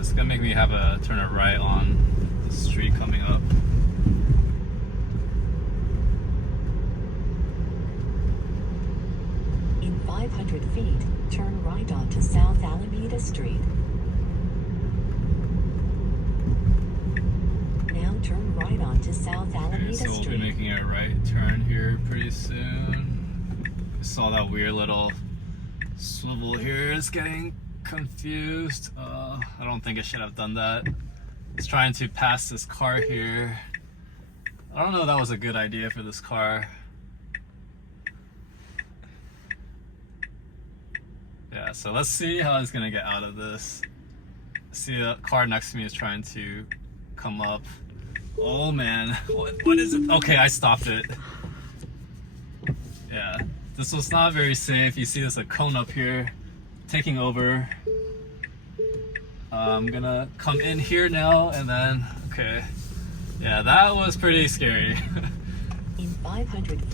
it's gonna make me have a turn a right on the street coming up. In 500 feet, turn right onto South Alameda Street. Now turn right onto South Alameda Okay, so we'll be Street. making a right turn here pretty soon. I saw that weird little swivel here. It's getting confused. I don't think I should have done that. It's trying to pass this car here. I don't know if that was a good idea for this car. Yeah, so let's see how it's gonna get out of this. See, the car next to me is trying to come up. Oh man, what is it? Okay, I stopped it. Yeah, this was not very safe. You see there's a cone up here taking over. I'm gonna come in here now and then, okay. Yeah, that was pretty scary. In 500 feet.